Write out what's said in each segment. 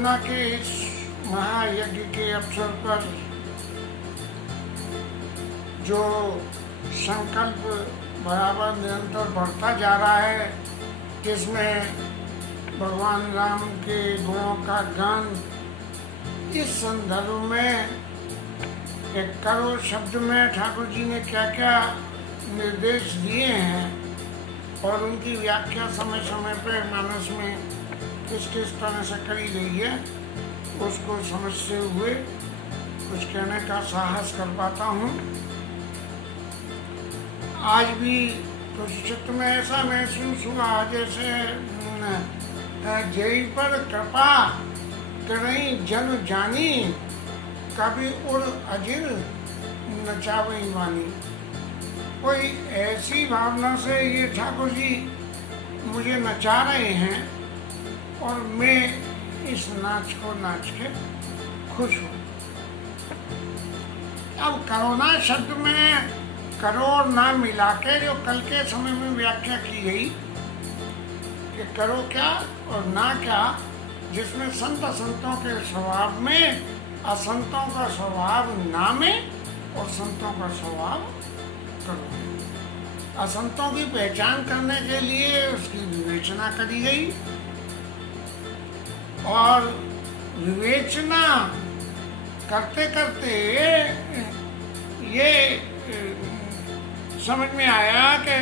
साधना के इस महायज्ञ के अवसर पर जो संकल्प बराबर निरंतर बढ़ता जा रहा है, जिसमें भगवान राम के गुणों का गान, इस संदर्भ में एक करो शब्द में ठाकुर जी ने क्या क्या निर्देश दिए हैं और उनकी व्याख्या समय समय पर मानस में किस किस तरह से करी गई है, उसको समझते हुए कुछ कहने का साहस कर पाता हूँ। आज भी कुछ चित्त में ऐसा महसूस हुआ जैसे जय पर कृपा करें जन जानी, कभी उड़ अजिर नचावई वानी। कोई ऐसी भावना से ये ठाकुर जी मुझे नचा रहे हैं और मैं इस नाच को नाच के खुश हूँ। अब करोना शब्द में करो और ना मिला के जो कल के समय में व्याख्या की गई कि करो क्या और ना क्या, जिसमें संत असंतों के स्वभाव में असंतों का स्वभाव ना में और संतों का स्वभाव करो। असंतों की पहचान करने के लिए उसकी विवेचना करी गई और विवेचना करते करते ये समझ में आया कि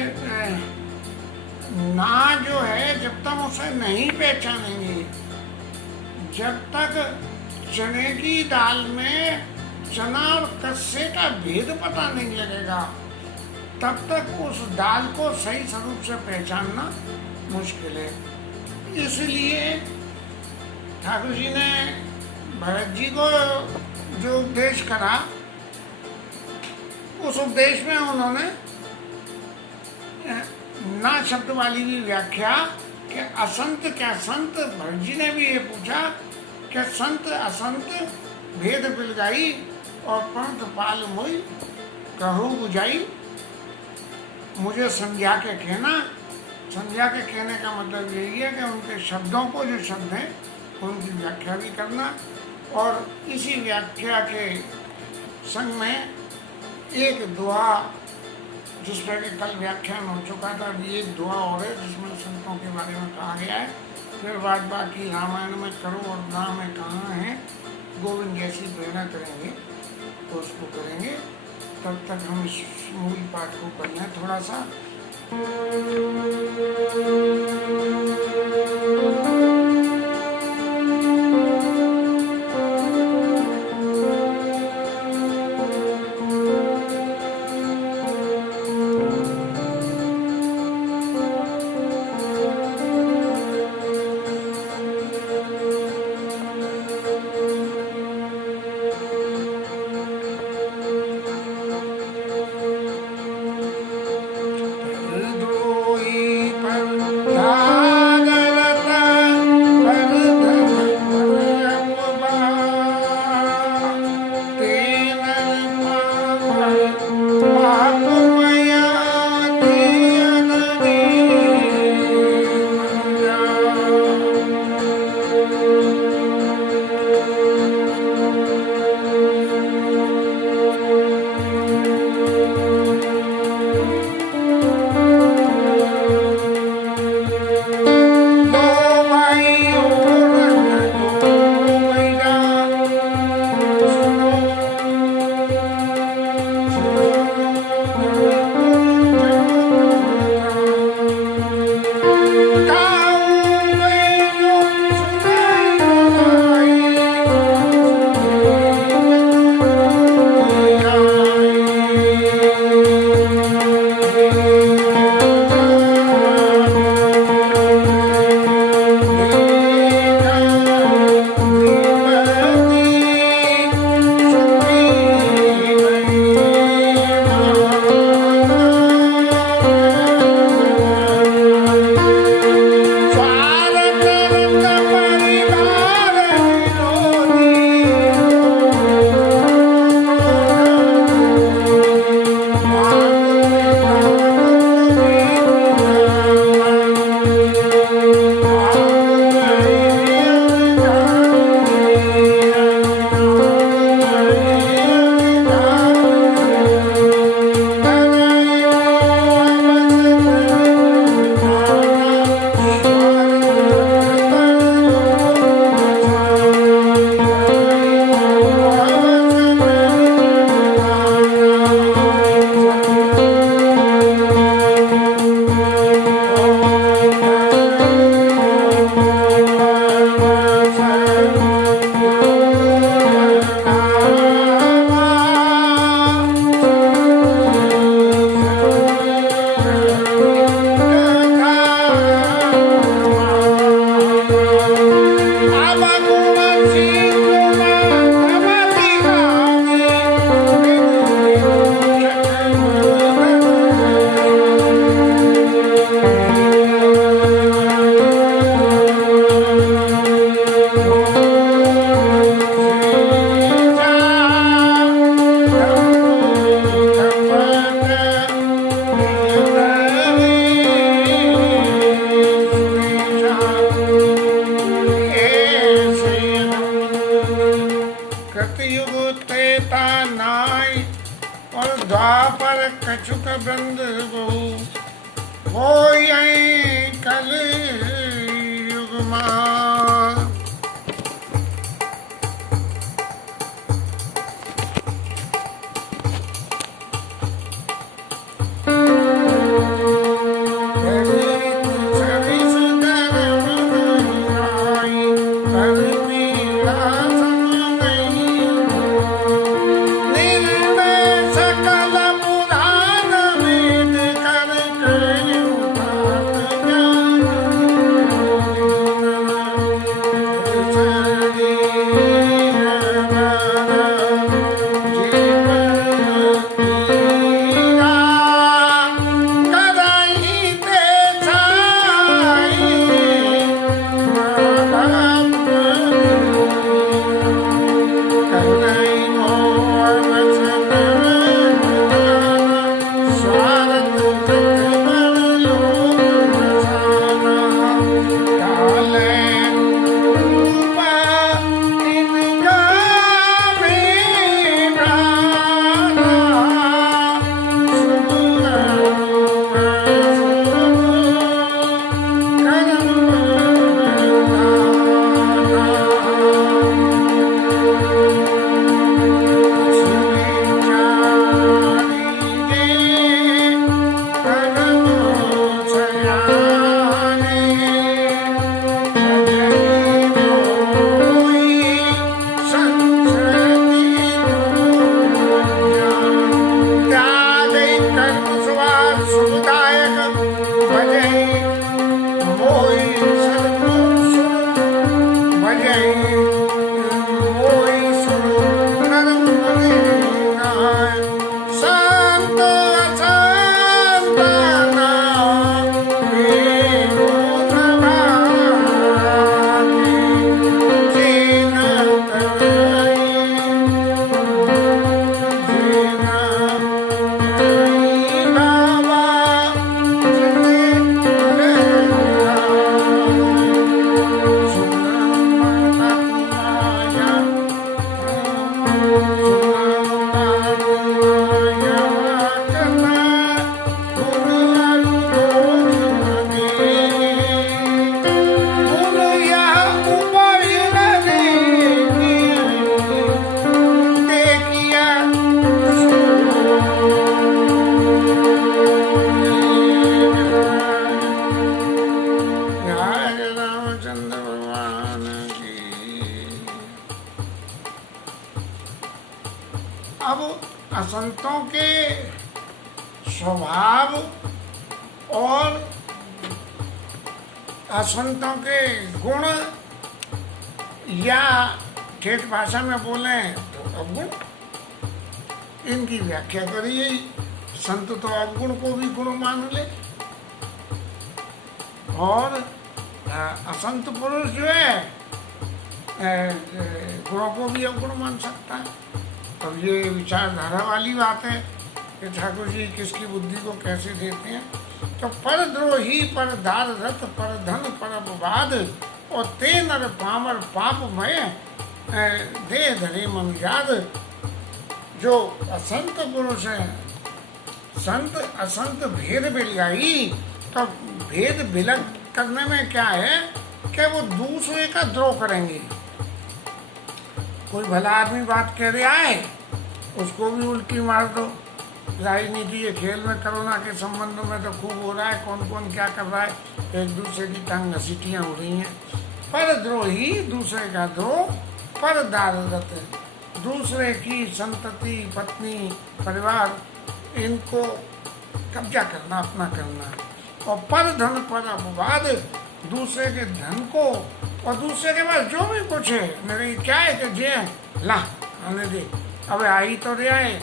ना जो है जब तक उसे नहीं पहचानेंगे, जब तक चने की दाल में चना और कस्से का भेद पता नहीं लगेगा, तब तक उस दाल को सही स्वरूप से पहचानना मुश्किल है। इसलिए ठाकुर जी ने भरत जी को जो उपदेश करा, उस उपदेश में उन्होंने ना शब्द वाली भी व्याख्या कि असंत क्या संत। भरत जी ने भी ये पूछा कि संत असंत भेद बिलगाई और पंथ पाल मोई कहो बुझाई। मुझे समझा के कहना, समझा के कहने का मतलब यही है कि उनके शब्दों को, जो शब्द हैं, उनकी व्याख्या भी करना। और इसी व्याख्या के संग में एक दुआ, जिस पर कि कल व्याख्यान हो चुका था, अभी एक दुआ और है जिसमें संतों के बारे में कहा गया है। फिर बाद बाकी रामायण में करो और ना में कहाँ है, गोविंद जैसी प्रेरणा करेंगे तो उसको करेंगे। तब तक हम इस मूल पाठ को कर लें थोड़ा सा। बंद बहु होय कल युग मां। अब असंतों के स्वभाव और असंतों के गुण, या ठेठ भाषा में बोले तो अवगुण, इनकी व्याख्या करी गई। संत तो अवगुण को भी गुण मान ले और असंत पुरुष जो है गुणों को भी अवगुण मान सकता है। अब ये विचारधारा वाली बात है कि ठाकुर जी किसकी बुद्धि को कैसे देते हैं। तो पर द्रोही, पर दार रथ, पर धन, पर अपवाद, और ते नर पामर पापमय दे धरे मन याद। जो असंत पुरुष है, संत असंत भेद बिलगाई। तो भेद बिलग करने में क्या है कि वो दूसरे का द्रोह करेंगे। कोई भला आदमी बात कह रहा है, उसको भी उल्टी मार दो। राजनीति के खेल में कोरोना के संबंध में तो खूब हो रहा है, कौन कौन क्या कर रहा है, एक दूसरे की टांग घसीटियाँ हो रही हैं। पर द्रोही, दूसरे का द्रोह, पर दारदत, दूसरे की संतति, पत्नी, परिवार, इनको कब्जा करना, अपना करना। और पर धन, पर अपवाद, दूसरे के धन को और दूसरे के पास जो भी कुछ है, मेरे क्या है कि जे ला आने दे, अब आई तो रहा है।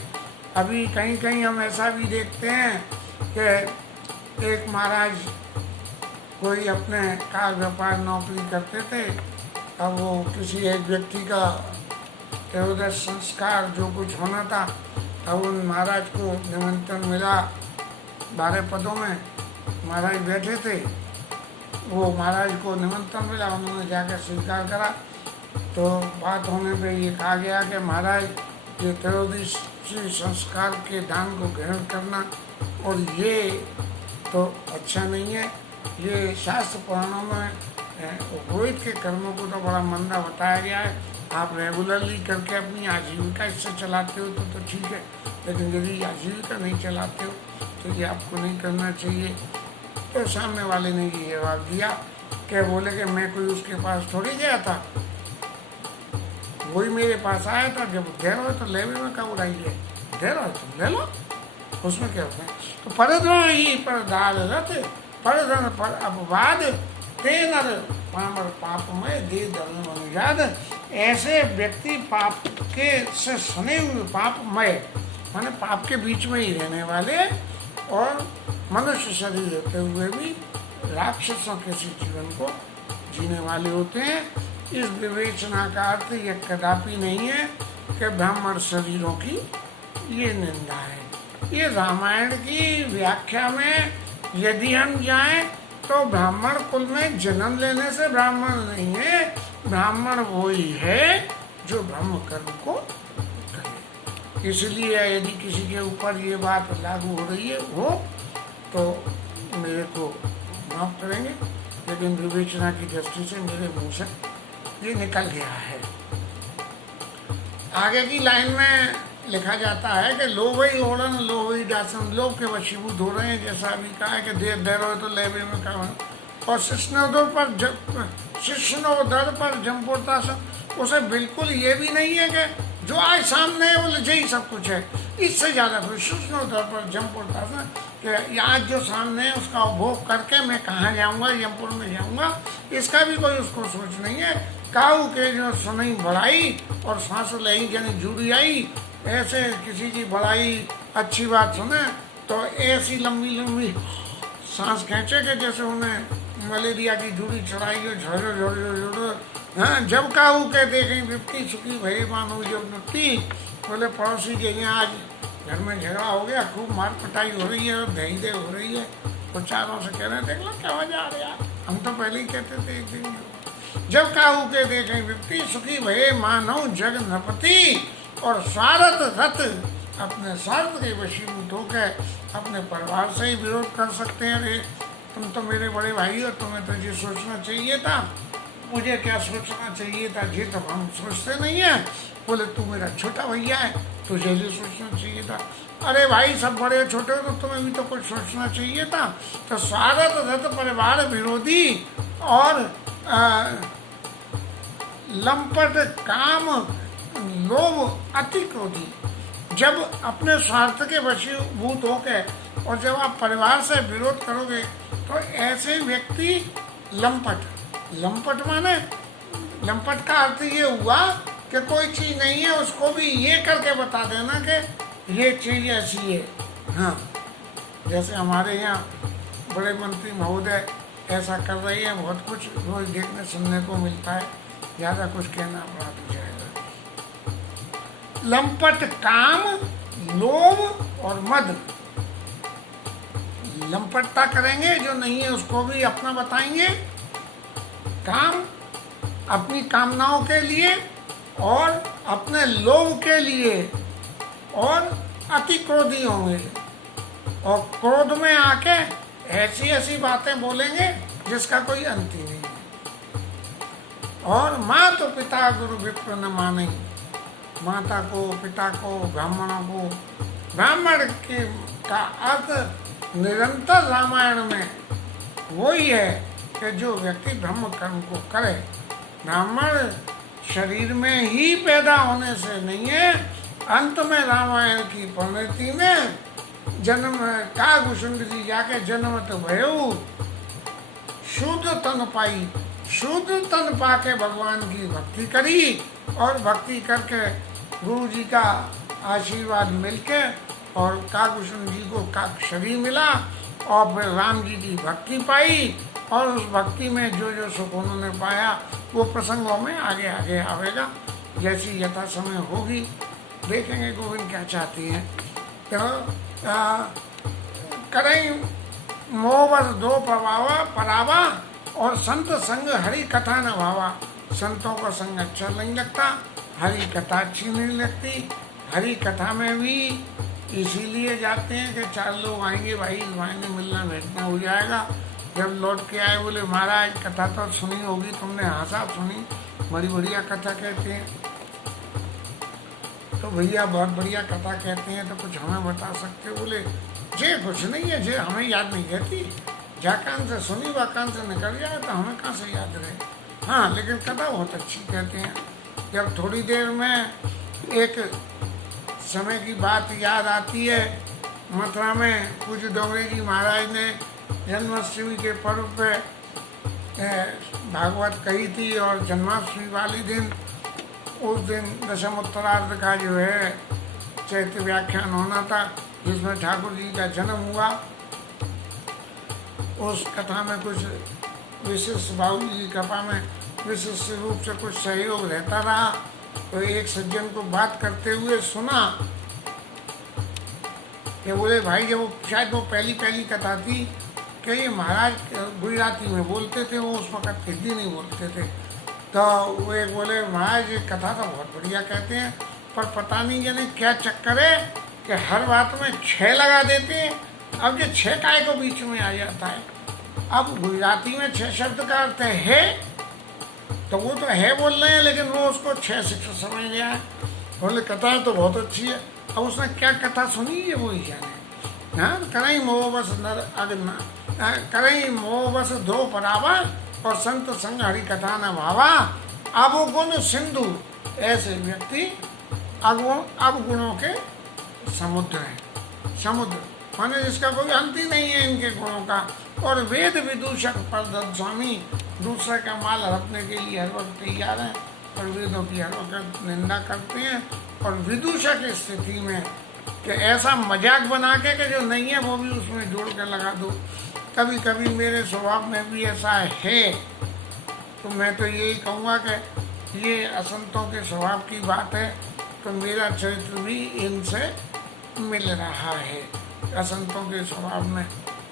अभी कहीं कहीं हम ऐसा भी देखते हैं कि एक महाराज कोई अपने कार व्यापार नौकरी करते थे। अब वो किसी एक व्यक्ति का त्रियोदश संस्कार जो कुछ होना था, अब उन महाराज को निमंत्रण मिला 12 पदों में। महाराज बैठे थे, वो महाराज को निमंत्रण मिला, उन्होंने जाकर स्वीकार करा। तो बात होने पे ये कहा गया कि महाराज ये त्रयोदशी संस्कार के दान को ग्रहण करना और ये तो अच्छा नहीं है। ये शास्त्र पुराणों में रोहित के कर्मों को तो बड़ा मंदा बताया गया है। आप रेगुलरली करके अपनी आजीविका इससे चलाते हो तो ठीक है, लेकिन यदि आजीविका नहीं चलाते हो तो ये आपको नहीं करना चाहिए। तो सामने वाले ने ये जवाब दिया कि बोले कि मैं कोई उसके पास थोड़ी गया था, वही मेरे पास आया था। जब दे रहे हो तो लेवे में कब उड़ाइए, दे रहे हो तो ले लो, उसमें क्या होता है। तो परद्रोह ही पर दाल रथ परधन पर अपवाद ते नर पामर पापमय दे दल अनुजाद। ऐसे व्यक्ति पाप के से सने हुए पापमय माने पाप के बीच में ही रहने वाले और मनुष्य शरीर होते हुए भी राक्षसों के सी जीवन को जीने वाले होते हैं। इस विवेचना का अर्थ यह कदापि नहीं है कि ब्राह्मण शरीरों की ये निंदा है। ये रामायण की व्याख्या में यदि हम जाएं तो ब्राह्मण कुल में जन्म लेने से ब्राह्मण नहीं है, ब्राह्मण वही है जो ब्रह्म कर्म को करे। इसलिए यदि किसी के ऊपर ये बात लागू हो रही है हो तो मेरे को माफ करेंगे, लेकिन विवेचना की दृष्टि से मेरे मुंह से ये निकल गया है। आगे की लाइन में लिखा जाता है कि लोभई ओढ़न लोभई दासन, लोभ के वशीभूत हो रहे हैं। जैसा अभी कहा है कि देर देर हो तो लेबे में काम। और शिष्णोदर पर जमपुरतासन, उसे बिल्कुल ये भी नहीं है कि जो आज सामने है वो लजे ही सब कुछ है। इससे ज्यादा फिर शिष्णोदर पर जमपुरतासन कि आज जो सामने है उसका उपभोग करके मैं कहाँ जाऊँगा, यमपुर में जाऊँगा, इसका भी कोई उसको सोच नहीं है। काऊ के जो सुनई बढ़ाई और सांस लई यानी जुड़ी आई, ऐसे किसी की बड़ाई अच्छी बात सुने तो ऐसी लंबी लंबी सांस खींचे कि जैसे उन्हें मलेरिया की जुड़ी चढ़ाई हो, झड़ो झड़ो झड़ो। हाँ, जब काहू के देखें विपत्ति सुखी भई मानो जब नृत्ति। बोले पड़ोसी के यहाँ आज घर में झगड़ा हो गया, खूब मार पिटाई हो रही है और दही दे हो रही है, तो चारों से कह रहे देख लो क्या मजा आ रहा, हम तो पहले ही कहते थे एक दिन। जब काहू के देखें विपत्ति सुखी भये मानव जग नपति, और स्वार्थ रथ अपने स्वार्थ के वशीभूत होकर अपने परिवार से ही विरोध कर सकते हैं। अरे तुम तो मेरे बड़े भाई हो, तुम्हें तो ये सोचना चाहिए था, मुझे क्या सोचना चाहिए था, ये तो हम सोचते नहीं है। बोले तू मेरा छोटा भैया है, तुझे ये सोचना चाहिए था। अरे भाई सब बड़े छोटे हो तो तुम्हें भी तो कुछ सोचना चाहिए था। तो स्वार्थ रथ परिवार विरोधी और लंपट काम लोभ अति क्रोधी। जब अपने स्वार्थ के वशीभूत होकर और जब आप परिवार से विरोध करोगे तो ऐसे व्यक्ति लंपट माने लंपट का अर्थ ये हुआ कि कोई चीज नहीं है उसको भी ये करके बता देना कि ये चीज ऐसी है। हाँ, जैसे हमारे यहाँ बड़े मंत्री महोदय ऐसा कर रही है, बहुत कुछ रोज देखने सुनने को मिलता है, ज्यादा कुछ कहना पड़ा तो जाएगा। लंपट काम लोभ और मद, लंपटता करेंगे, जो नहीं है उसको भी अपना बताएंगे, काम अपनी कामनाओं के लिए और अपने लोभ के लिए, और अति क्रोधी होंगे और क्रोध में आके ऐसी ऐसी बातें बोलेंगे जिसका कोई अंत ही नहीं। और माँ तो पिता गुरु विप्र न माने, माता को पिता को ब्राह्मणों को, ब्राह्मण के का अर्थ निरंतर रामायण में वही है कि जो व्यक्ति ब्रह्म कर्म को करे। ब्राह्मण शरीर में ही पैदा होने से नहीं है, अंत में रामायण की परिणति में जन्म कागभूषुंड जी जाके जन्मत भयो, शुद्ध तन पाई, शुद्ध तन पाके भगवान की भक्ति करी और भक्ति करके गुरु जी का आशीर्वाद मिलके और कागभूषुंड जी को काक शरीर मिला और फिर राम जी की भक्ति पाई और उस भक्ति में जो जो सुख उन्होंने पाया वो प्रसंगों में आगे आगे आवेगा, जैसी यथा समय होगी देखेंगे गोविंद क्या चाहती हैं। तो करें मोहबस दो परावा और संत संग हरि कथा न भावा। संतों का संग अच्छा नहीं लगता, हरि कथा अच्छी नहीं लगती। हरि कथा में भी इसीलिए जाते हैं कि 4 लोग आएंगे भाई, आएंगे, मिलना बैठना हो जाएगा। जब लौट के आए बोले महाराज कथा तो सुनी होगी तुमने, हाँ साहब सुनी, बड़ी बढ़िया कथा कहते हैं। तो भैया बहुत बढ़िया कथा कहते हैं, तो कुछ हमें बता सकते हो? बोले जे कुछ नहीं है, जे हमें याद नहीं रहती, जा कान से सुनी व कान से निकल जाए तो हमें कहाँ से याद रहे। हाँ लेकिन कथा बहुत अच्छी कहते हैं। जब थोड़ी देर में एक समय की बात याद आती है, मथुरा में पूज्य डोंगरे जी महाराज ने जन्माष्टमी के पर्व पे भागवत कही थी, और जन्माष्टमी वाले दिन उस दिन दशम उत्तरार्ध का जो है चैत्य व्याख्यान होना था, जिसमें ठाकुर जी का जन्म हुआ। उस कथा में कुछ विशिष्ट बाबू जी की कृपा में विशिष्ट रूप से कुछ सहयोग रहता रहा। तो एक सज्जन को बात करते हुए सुना कि बोले भाई जब वो शायद वो पहली कथा थी कि ये महाराज गुजराती में बोलते थे, वो उस वक्त हिंदी नहीं बोलते थे। तो वो एक बोले महाराज ये कथा तो बहुत बढ़िया कहते हैं, पर पता नहीं यानी क्या चक्कर है कि हर बात में 6 लगा देते हैं। अब ये 6 काय को बीच में आ जाता है। अब गुजराती में 6 शब्द का अर्थ है, तो वो तो है बोल रहे हैं, लेकिन वो उसको 6 शिक्षक समझ गया है। बोले कथा तो बहुत अच्छी है। अब उसने क्या कथा सुनी है वो ही जाने। हाँ, करई मोह बस नर अग्न, करई मोह बस धो परावा, और संत संग हरि कथा न भावा। अवगुण सिंधु, ऐसे व्यक्ति अवगुणों के समुद्र है। समुद्र माने जिसका कोई अंत ही नहीं है इनके गुणों का। और वेद विदूषक परदत्त स्वामी, दूसरे का माल हड़पने के लिए हर वक्त तैयार है, और वेदों की हर वक्त निंदा करते हैं। और विदूषक स्थिति में कि ऐसा मजाक बना के कि जो नहीं है वो भी उसमें जोड़ के लगा दो। कभी कभी मेरे स्वभाव में भी ऐसा है, तो मैं तो यही कहूँगा कि ये असंतों के स्वभाव की बात है, तो मेरा चरित्र भी इनसे मिल रहा है। असंतों के स्वभाव में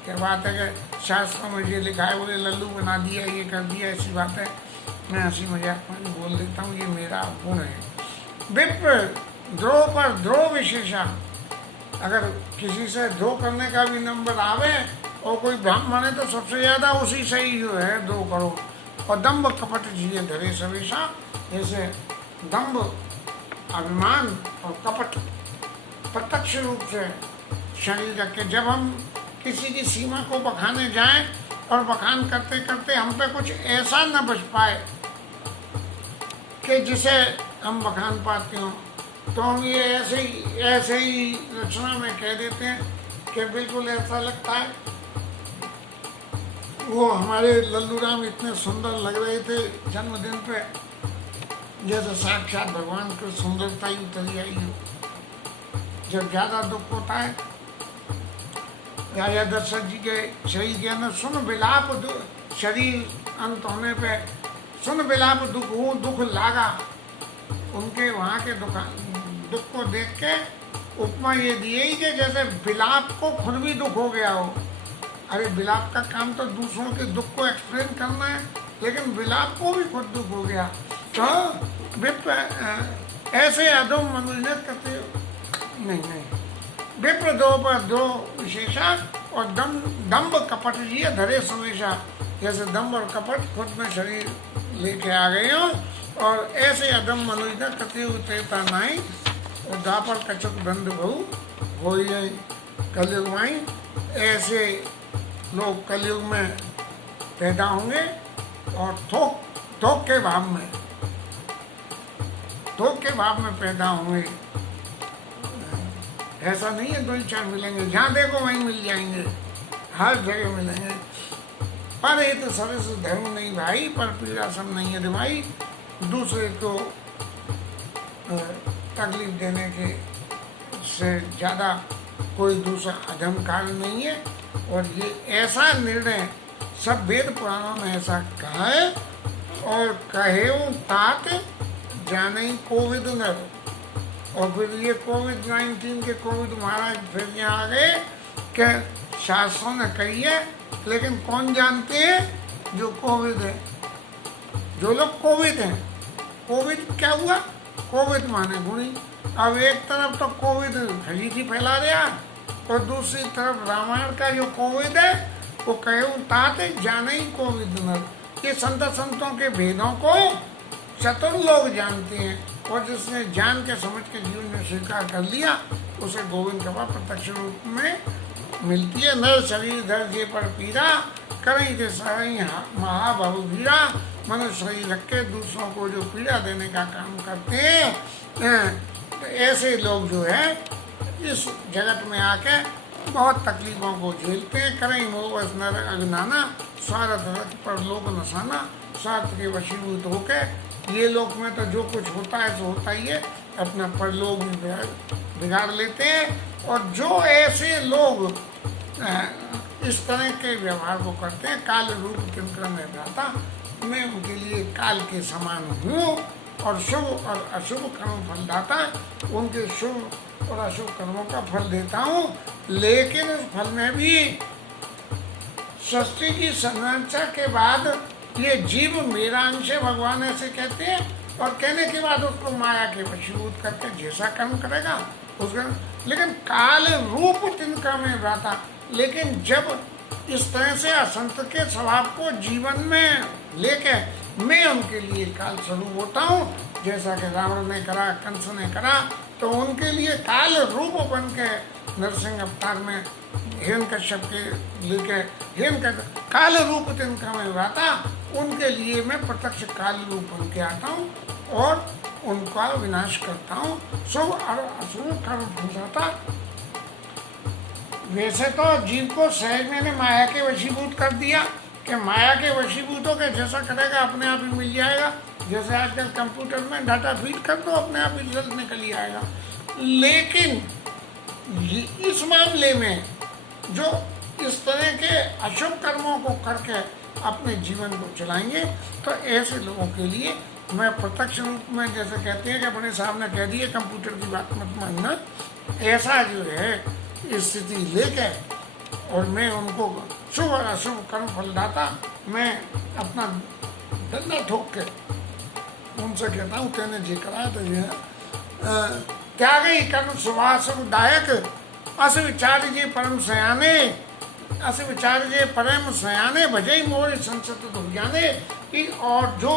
क्या बात है कि शास्त्रों में ये लिखा है, बोले लल्लू बना दिया, ये कर दिया, ऐसी बात है। मैं हंसी मजाक में बोल देता हूँ, ये मेरा गुण है। विप्र द्रोह पर द्रोह विशेषा, अगर किसी से द्रोह करने का भी नंबर आवे और कोई ब्राह्मण है तो सबसे ज्यादा उसी से ही जो है द्रोह करो। और दम्भ कपट जिये धरे सवेशा, जैसे दम्भ अभिमान और कपट प्रत्यक्ष रूप से शरीर रख के, जब हम किसी की सीमा को बखाने जाएं और बखान करते करते हम पे कुछ ऐसा न बच पाए कि जिसे हम बखान पाते हो, तो हम ये ऐसे ही रचना में कह देते हैं कि बिल्कुल ऐसा लगता है वो हमारे लल्लू राम इतने सुंदर लग रहे थे जन्मदिन पे, जैसे साक्षात भगवान की सुंदरता ही उतरी आई हो। जब ज़्यादा दुख होता है, राजा दशरथ जी के शरीर के अंदर सुन विलाप, शरीर अंत होने पे सुन विलाप दुख लागा, उनके वहाँ के दुख को देख के उपमा ये दिए ही कि जैसे विलाप को खुद भी दुख हो गया हो। अरे विलाप का काम तो दूसरों के दुख को एक्सप्लेन करना है, लेकिन विलाप को भी खुद दुख हो गया। तो विप्र ऐसे अधम मनोरंजन करते नहीं। विप्र दो पर दो विशेषा, और दम्भ कपट जी धरे सुवेशा, जैसे दम्भ और कपट खुद में शरीर लेके आ गए हो। और ऐसे अधम मनोरंजन करते उतरता नहीं, और दापर कचुक दंड बहु हो जाए कलयुग में। ऐसे लोग कलयुग में पैदा होंगे, और थोक के भाव में पैदा होंगे। ऐसा नहीं है 2-4 मिलेंगे, जहाँ देखो वहीं मिल जाएंगे, हर जगह मिलेंगे। पर ये तो सरस धर्म नहीं भाई, पर पीड़ा सब नहीं है भाई। दूसरे को तकलीफ देने के से ज़्यादा कोई दूसरा अधम कार्य नहीं है। और ये ऐसा निर्णय सब वेद पुराणों में ऐसा कहा है, और कहे तात जाने कोविद नर। और फिर ये कोविड-19 के कोविड महाराज फिर यहाँ आ गए कि शास्त्रों ने कही है, लेकिन कौन जानते हैं? जो कोविड है, जो लोग कोविड हैं। कोविड क्या हुआ? कोविड माने गुणी, अब एक तरफ तो कोविड फजीती फैला दिया और दूसरी तरफ रामायण का जो कोविड है वो कहे तात जाने ही कोविद नर। ये संतों के भेदों को चतुर लोग जानते हैं और जिसने जान के समझ के जीवन में स्वीकार कर लिया उसे गोविंद कृपा प्रत्यक्ष रूप में मिलती है। नर शरीर धर जे पर पीरा करें के साई महाबाहु भीरा। मनुष्य शरीर रख के दूसरों को जो पीड़ा देने का काम करते हैं तो ऐसे लोग जो है इस जगत में आके बहुत तकलीफों को झेलते हैं। करें मोह नर अज्ञाना स्वार्थ रथ पर लोक नसाना। स्वार्थ के वशीभूत होके ये लोक में तो जो कुछ होता है सो होता ही है, अपना परलोक भी बिगाड़ लेते हैं। और जो ऐसे लोग इस तरह के व्यवहार को करते हैं, काल रूप किंकर में भ्राता, मैं उनके लिए काल के समान हूँ और शुभ और अशुभ कर्म फलदाता, उनके शुभ और अशुभ कर्मों का फल देता हूँ। लेकिन उस फल में भी सृष्टि की संरचना के बाद ये जीव मेरा अंश है भगवान ऐसे कहते हैं और कहने के बाद उसको माया के वशीभूत करके जैसा कर्म करेगा उसका। लेकिन काल रूप तिनका में भ्राता, लेकिन जब इस तरह से असंत के स्वभाव को जीवन में लेके मैं उनके लिए काल स्वरूप होता हूँ, जैसा कि रावण ने करा, कंस ने करा, तो उनके लिए काल रूप बन के नरसिंह अवतार में हिरण्यकश्यप के लेके हिरण्यकश्यप काल रूप तिनका में भ्राता, उनके लिए मैं प्रत्यक्ष काल रूप बन के आता हूँ और उनका विनाश करता हूँ। शुभ और अशुभ कर्म फलदाता। वैसे तो जीव को सहज मैंने माया के वशीभूत कर दिया कि माया के वशीभूत हो के जैसा करेगा अपने आप ही मिल जाएगा। जैसे आजकल कंप्यूटर में डाटा फीड कर दो अपने आप ही रिजल्ट निकल ही आएगा। लेकिन इस मामले में जो इस तरह के अशुभ कर्मों को करके अपने जीवन को चलाएंगे तो ऐसे लोगों के लिए मैं प्रत्यक्ष रूप में, जैसे कहते हैं कि अपने सामने कह दिए कंप्यूटर की बात मत मानना, ऐसा जो है स्थिति लेके और मैं उनको शुभ और अशुभ कर्म फलदाता मैं अपना डंडा ठोक के उनसे कहता हूँ कहने जी करा तो ये त्याग ही कर्म शुभाशुभ दायक अस विचार जे परम सयाने, अस विचार जे परम सयाने भजई मोर संसत दुर्ज्ञाने। और जो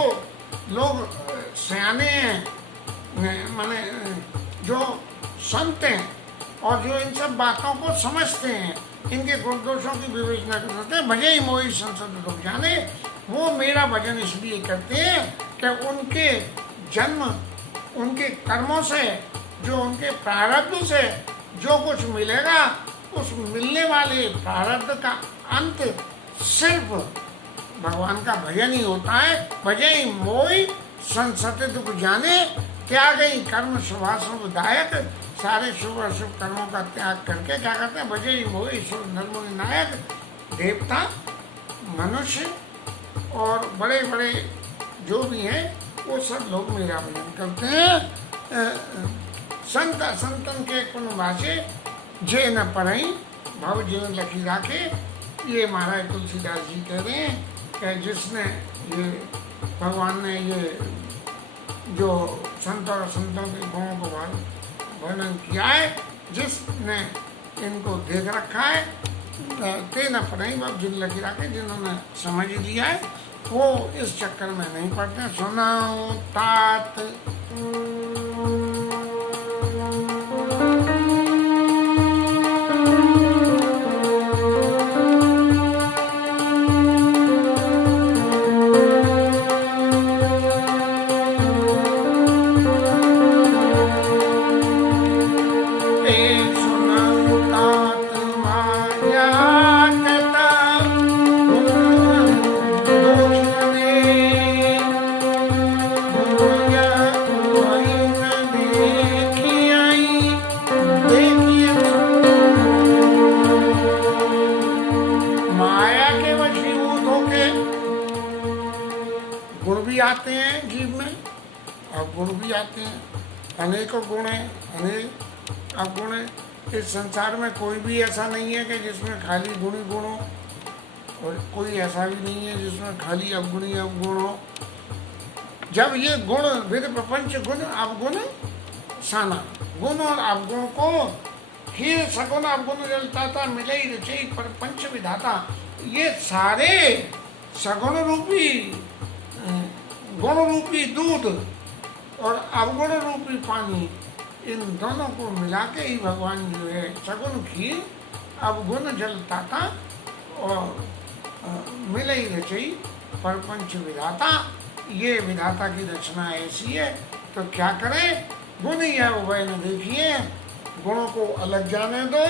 लोग सयाने हैं माने जो संत हैं और जो इन सब बातों को समझते हैं, इनके गुण दोषों की विवेचना करते हैं, भजई मोर संसत दुर्ज्ञाने, वो मेरा भजन इसलिए करते हैं कि उनके जन्म उनके कर्मों से जो उनके प्रारब्ध से जो कुछ मिलेगा उस मिलने वाले प्रारब्ध का अंत सिर्फ भगवान का भजन ही होता है। भजई मोई संसत दुख जाने, त्यागई कर्म शुभाशुभ दायक, सारे शुभ अशुभ कर्मों का त्याग करके क्या करते हैं, भजई मोई शुभ धर्म नायक। देवता मनुष्य और बड़े बड़े जो भी हैं वो सब लोग मेरा भजन करते हैं। संत असंतन के कुन भाषे जे न पढ़ई भव जीवन लखी राखे। ये महाराज तुलसीदास जी कह रहे हैं कि जिसने ये भगवान ने ये जो संत और संतों के गुणों को वर्णन किया है, जिसने इनको देख रखा है, ते न पढ़ई भव जीवन लखी राखे, जिन्होंने समझ लिया है वो इस चक्कर में नहीं पड़ते। सुनाओ तात आते हैं जीव में और गुण भी आते हैं। अनेकों गुण हैं, अनेक अवगुण हैं। इस संसार में कोई भी ऐसा नहीं है कि जिसमें खाली गुण ही गुण हो और कोई ऐसा भी नहीं है जिसमें खाली अवगुण ही अवगुण हो। जब ये गुण विद प्रपंच गुण अवगुण साना, गुण और अवगुण को खीर सगुण अवगुण जलता मिले ही रचई पर पंच विधाता। ये सारे सगुण रूपी गुण रूपी दूध और अवगुण रूपी पानी, इन दोनों को मिला के ही भगवान जो है सगुण खीर अवगुण जलता और मिले ही रचई परपंच विधाता। ये विधाता की रचना ऐसी है, तो क्या करें? गुण या उभय न देखिए, गुणों को अलग जाने दो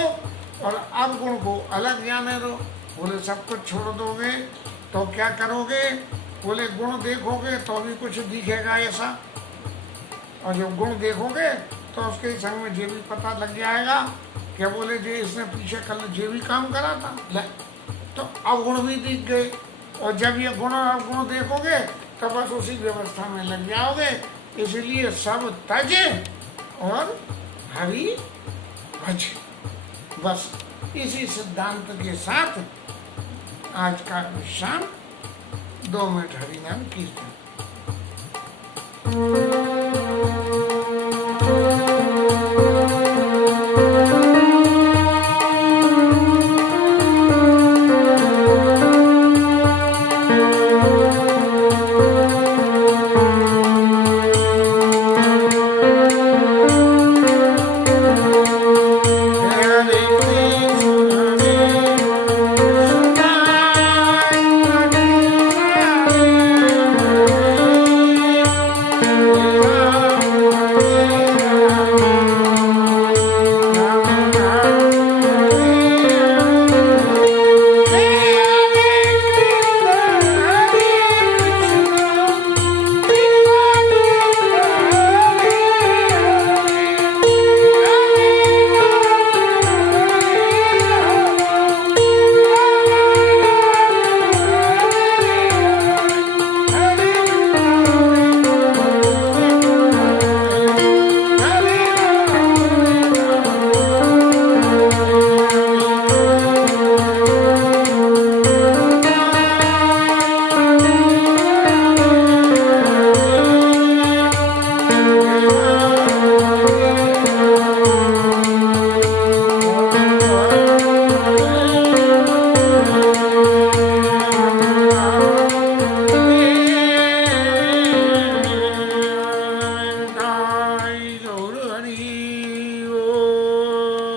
और अवगुण को अलग जाने दो। बोले सब कुछ छोड़ दोगे तो क्या करोगे? बोले गुण देखोगे तो भी कुछ दिखेगा ऐसा, और जब गुण देखोगे तो उसके संग में ये भी पता लग जाएगा, क्या बोले जे इसने पीछे कल ये भी काम करा था, ले तो अवगुण भी दिख गए। और जब ये गुण और अवगुण देखोगे तो बस उसी व्यवस्था में लग जाओगे। इसलिए सब तजे और हरि भज। बस इसी सिद्धांत के साथ आज का विश्राम। 2 मिनट हरि नाम कीर्तन।